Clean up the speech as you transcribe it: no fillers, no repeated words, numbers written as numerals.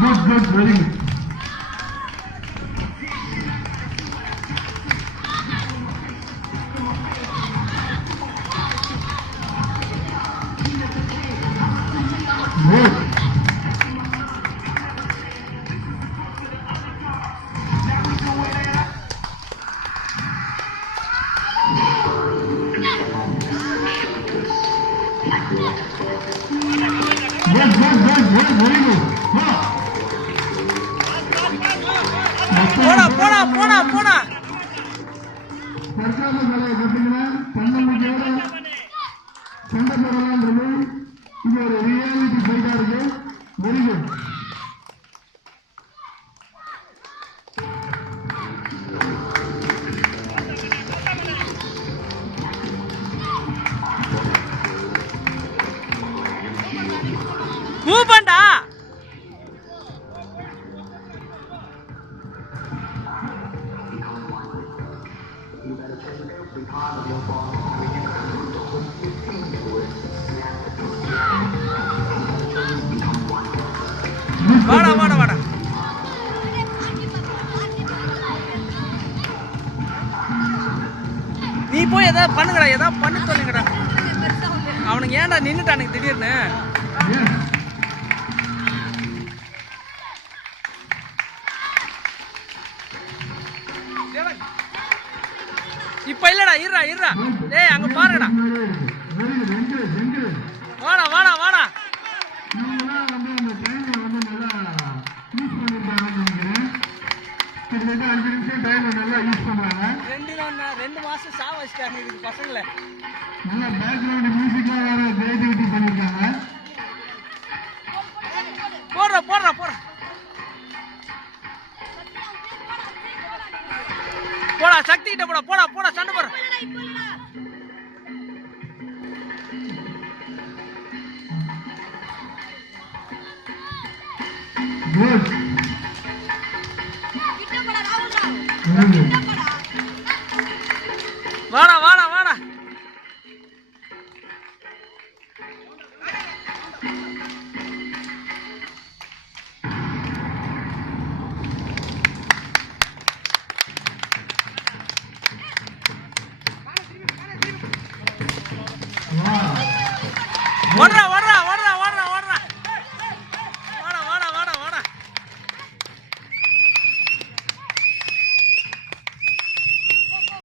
Good, very good. Good. Very good. போடா போடா போடா போடா தற்காப்பு கலையை கட்டுங்களா தன்னம்பிக்கையோட சண்டை போடலான்றது இது ஒரு ரியாலிட்டி ஃபைட்டா இருக்கு. Very good. மூவ் பண்ணா வாடா வாடா வாடா நீ போய் ஏதாவது பண்ணுங்கடா, ஏதாவது பண்ணி சொல்லுங்கடா. அவனுக்கு ஏன்டா நின்னுட்டானுங்க திடீர்னு? இப்ப இல்லடா, இருடா இருடா. டேய் அங்க பாருங்கடா. வாடா வாடா வாடா. ரெண்டு மாசம் சாவ வச்சுட்டாங்க இதுக்கு பசங்களை. நல்லா பேக்ரவுண்ட் மியூசிக்லாம் வேற கிரியேட்டிவிட்டி பண்ணிருக்காங்க. போடுறா போடுறா போடுறா போடா, சக்தி கிட்ட போடா போடா போடா சண்டை போடுற. வாடா வாடா வாடா. ஓடுறா